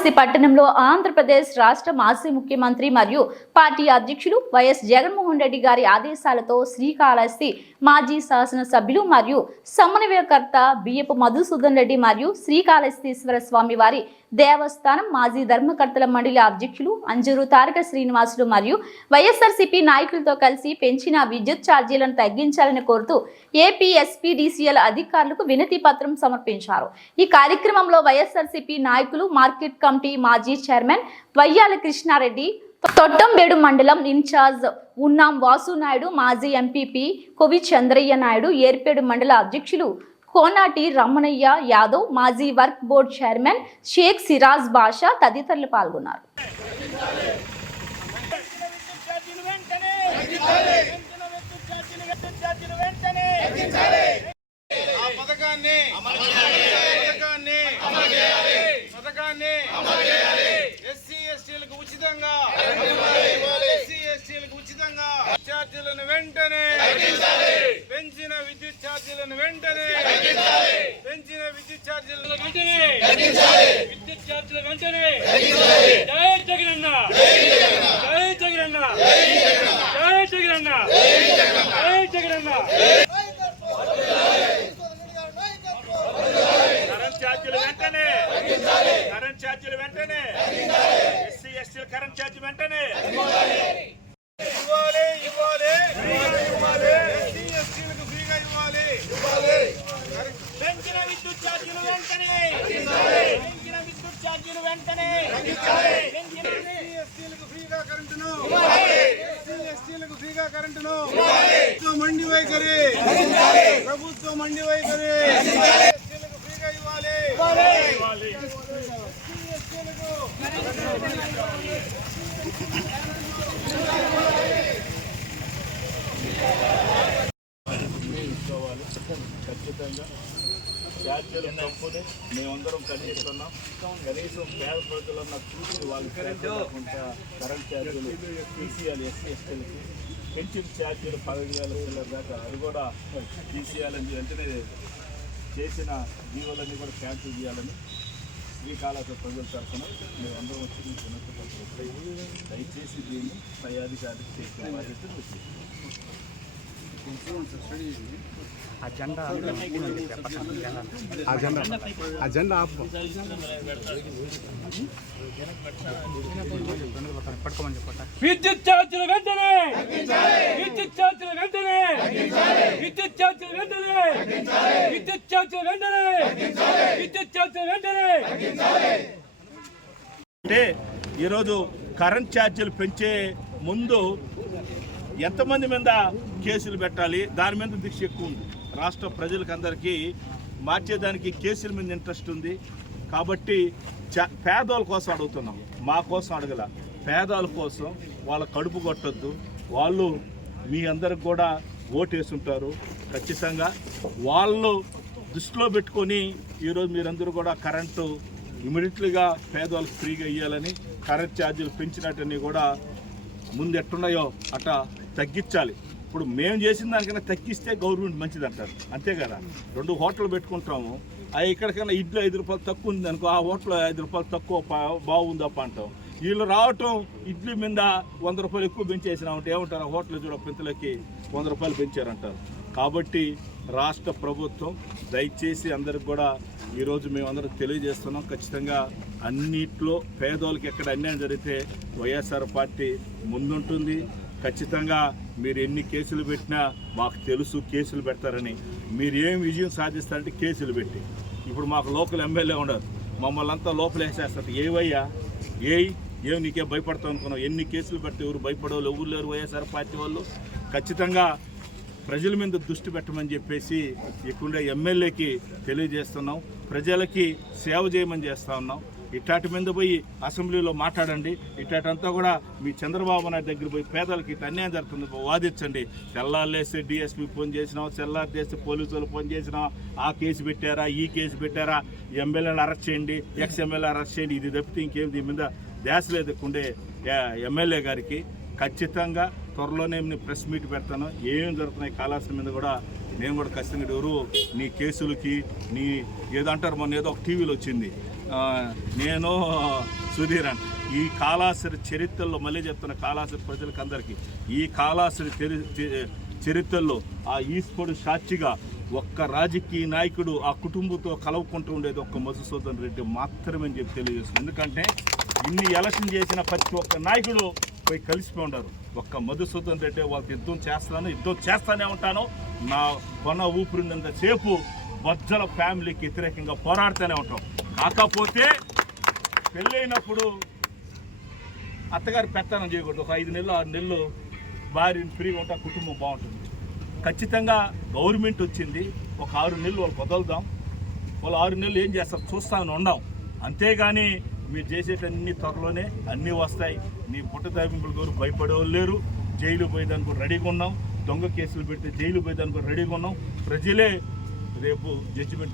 శ్రీకాళహస్తి పట్టణంలో ఆంధ్రప్రదేశ్ రాష్ట్ర మాజీ ముఖ్యమంత్రి మరియు పార్టీ అధ్యక్షులు వైఎస్ జగన్మోహన్ రెడ్డి గారి ఆదేశాలతో శ్రీకాళహస్తి మాజీ శాసనసభ్యులు మరియు సమన్వయకర్త బియ్యపు మధుసూదన్ రెడ్డి మరియు శ్రీకాళహస్తీశ్వర స్వామి వారి దేవస్థానం మాజీ ధర్మకర్తల మండలి అధ్యక్షులు అంజూరు తారక శ్రీనివాసులు మరియు వైఎస్ఆర్సీపీ నాయకులతో కలిసి పెంచిన విద్యుత్ ఛార్జీలను తగ్గించాలని కోరుతూ ఏపీ ఎస్పీడీసీఎల్ అధికారులకు వినతి పత్రం సమర్పించారు. ఈ కార్యక్రమంలో వైఎస్ఆర్సీపీ నాయకులు, మార్కెట్ కమిటీ మాజీ చైర్మన్ వయ్యాల కృష్ణారెడ్డి, తొట్టంబేడు మండలం ఇన్ఛార్జ్ ఉన్నాం వాసునాయుడు, మాజీ ఎంపీపీ కొవి చంద్రయ్య నాయుడు, ఏర్పేడు మండల అధ్యక్షులు కోనాటి రమణయ్య యాదవ్, మాజీ వర్క్ బోర్డు చైర్మన్ షేక్ సిరాజ్ బాషా తదితరులు పాల్గొన్నారు. ఛార్జీలను వెంటనే పెంచిన విద్యుత్ ఛార్జీలను వెంటనే పెంచిన విద్యుత్ ఛార్జీలను వెంటనే విద్యుత్ ఛార్జీల వెంటనే జై జగనన్న, జై జగనన్న, జై జగనన్న, జై జగనన్న. కరెంట్ ఛార్జీలు వెంటనే, కరెంట్ ఛార్జీలు వెంటనే, ఎస్సీ ఎస్టీల కరెంట్ ఛార్జీ వెంటనే ఇవ్వాలి, ఇవ్వాలి, ఇవ్వాలి, ఎస్సీ ఎస్టీలకు ఫ్రీగా ఇవ్వాలి. పెంచిన విద్యుత్ ఛార్జీలు వెంటనే, పెంచిన విద్యుత్ ఛార్జీలు వెంటనే, ఎస్సీ ఎస్టీలకు ఫ్రీగా కరెంటును, ఎస్సీ ఎస్టీలకు ఫ్రీగా కరెంటును. మండి వైఖరి, ప్రభుత్వ మండి వైఖరి, ఎస్టీలకు ఫ్రీగా ఇవ్వాలి. ఖచ్చితంగా ఛార్జీలు తప్పుని మేమందరం ఖండిస్తున్నాం. కనీసం పేద ప్రజలన్న చూసి వాళ్ళకి కరెంట్ ఛార్జీలు తీసేయాలి. ఎస్సీ ఎస్టీలకి పెంచిన ఛార్జీలు 10,000 పిల్లల దాకా అది కూడా తీసేయాలని వెంటనే చేసిన జీవోలన్నీ కూడా క్యాన్సిల్ చేయాలని శ్రీకాళహస్తి ప్రజల తరఫున మేమందరం వచ్చి మీకు వినతి దయచేసి దీన్ని పై అధికారికి చేసిన బాధ్యతలు వచ్చింది. అజెండా విద్యుత్ ఛార్జీలు వెంటనే, విద్యుత్ ఛార్జీలు వెంటనే, విద్యుత్ ఛార్జీలు వెంటనే, విద్యుత్ ఛార్జీలు వెంటనే, విద్యుత్ ఛార్జీలు వెంటనే. అంటే ఈరోజు కరెంట్ ఛార్జీలు పెంచే ముందు ఎంతమంది మీద కేసులు పెట్టాలి, దాని మీద దీక్ష ఎక్కువ ఉంది. రాష్ట్ర ప్రజలకు అందరికీ మార్చేదానికి కేసుల మీద ఇంట్రెస్ట్ ఉంది కాబట్టి పేదవాళ్ళ కోసం అడుగుతున్నాం, మా కోసం అడగల. పేదవాళ్ళ కోసం వాళ్ళ కడుపు కొట్టద్దు. వాళ్ళు మీ అందరికి కూడా ఓటు వేసుంటారు. ఖచ్చితంగా వాళ్ళు దృష్టిలో పెట్టుకొని ఈరోజు మీరందరూ కూడా కరెంటు ఇమీడియట్లీగా పేదవాళ్ళకి ఫ్రీగా ఇవ్వాలని, కరెంట్ ఛార్జీలు పెంచినట్టని కూడా ముందు ఎట్టున్నాయో అట్లా తగ్గించాలి. ఇప్పుడు మేము చేసిన దానికన్నా తగ్గిస్తే గవర్నమెంట్ మంచిది అంటారు, అంతే కదా. 2 హోటళ్ళు పెట్టుకుంటాము, అవి ఇక్కడికన్నా ఇడ్లీ 5 రూపాయలు తక్కువ ఉంది అనుకో, ఆ హోటల్ 5 రూపాయలు తక్కువ బాగుందప్ప అంటాం. వీళ్ళు రావటం ఇడ్లీ మీద 100 రూపాయలు ఎక్కువ పెంచేసినామంటే ఏమంటారు, ఆ హోటల్ చూడ పెంతలకి 100 రూపాయలు పెంచారంటారు. కాబట్టి రాష్ట్ర ప్రభుత్వం దయచేసి అందరికి కూడా ఈరోజు మేమందరం తెలియజేస్తున్నాం, ఖచ్చితంగా అన్నిట్లో పేదోళ్ళకి ఎక్కడ అన్యాయం జరిగితే వైఎస్ఆర్ పార్టీ ముందుంటుంది. ఖచ్చితంగా మీరు ఎన్ని కేసులు పెట్టినా మాకు తెలుసు కేసులు పెడతారని. మీరు ఏం విజయం సాధిస్తారంటే కేసులు పెట్టి. ఇప్పుడు మాకు లోకల్ ఎమ్మెల్యే ఉండదు, మమ్మల్ని అంతా లోపల వేసేస్తారు. ఏవయ్యా ఏం నీకే భయపడతావు అనుకున్నావు? ఎన్ని కేసులు పెడితే ఎవరు భయపడేవాళ్ళు ఎవరు లేరు వైఎస్ఆర్ పార్టీ వాళ్ళు. ఖచ్చితంగా ప్రజల మీద దృష్టి పెట్టమని చెప్పేసి ఇక్కడ ఎమ్మెల్యేకి తెలియజేస్తున్నాం. ప్రజలకి సేవ చేయమని చేస్తూ ఉన్నాం. ఇట్లాంటి మీద పోయి అసెంబ్లీలో మాట్లాడండి. ఇట్లాంటంతా కూడా మీ చంద్రబాబు నాయుడు దగ్గర పోయి పేదలకి ఇట్లా అన్యాయం జరుగుతుంది వాదించండి. తెల్లారులేస్తే డిఎస్పీ ఫోన్ చేసినాం, తెల్లారు చేస్తే పోలీసు వాళ్ళు ఫోన్ చేసినాం, ఆ కేసు పెట్టారా ఈ కేసు పెట్టారా, ఎమ్మెల్యేలు అరెస్ట్ చేయండి, ఎక్స్ఎమ్మెల్యే అరెస్ట్ చేయండి, ఇది తప్పితే ఇంకేం దీని మీద ధ్యాస లేదకుండే ఎమ్మెల్యే గారికి. ఖచ్చితంగా త్వరలోనే ప్రెస్ మీట్ పెడతాను. ఏమేమి జరుగుతున్నాయి కాళహస్తి మీద కూడా నేను కూడా ఖచ్చితంగా ఎవరు నీ కేసులకి నీ ఏదో అంటారు, మొన్న ఏదో ఒక టీవీలో వచ్చింది నేను సుధీరన్ ఈ కాళాశ్రీ చరిత్రలో మళ్ళీ చెప్తున్న కాళాశ్రీ ప్రజలకు అందరికీ ఈ కాళాశ్రీ చరిత్రలో ఆ ఈశ్వరుడు సాక్షిగా ఒక్క రాజకీయ నాయకుడు ఆ కుటుంబంతో కలవకుంటూ ఉండేది ఒక్క మధుసూదన్ రెడ్డి మాత్రమే అని చెప్పి తెలియజేస్తుంది. ఎందుకంటే ఇన్ని ఎలక్షన్ చేసిన ప్రతి ఒక్క నాయకుడు పోయి కలిసిపోయి ఉన్నారు. ఒక్క మధుసూదన్ రెడ్డి వాళ్ళకి యుద్ధం చేస్తానే ఉంటాను. నా కొన ఊపిరినంతసేపు బొజ్జల ఫ్యామిలీకి వ్యతిరేకంగా పోరాడుతూనే ఉంటాం. కాకపోతే పెళ్ళైనప్పుడు అత్తగారు పెత్తనం చేయకూడదు. ఒక 5 నెలలు 6 నెలలు భార్యని ఫ్రీగా ఉంటా కుటుంబం బాగుంటుంది. ఖచ్చితంగా గవర్నమెంట్ వచ్చింది, ఒక 6 నెలలు వాళ్ళు వదలుదాం, వాళ్ళు 6 నెలలు ఏం చేస్తారు చూస్తామని ఉండం. అంతేగాని మీరు చేసేటన్ని త్వరలోనే అన్నీ వస్తాయి. నీ పుట్ట దాపింపులు గారు భయపడేవాళ్ళు లేరు. జైలు పోయేదానికి కూడా రెడీగా ఉన్నాం. దొంగ కేసులు పెడితే జైలు పోయేదానికి కూడా రెడీగా ఉన్నాం. ప్రజలే రేపు జడ్జిమెంట్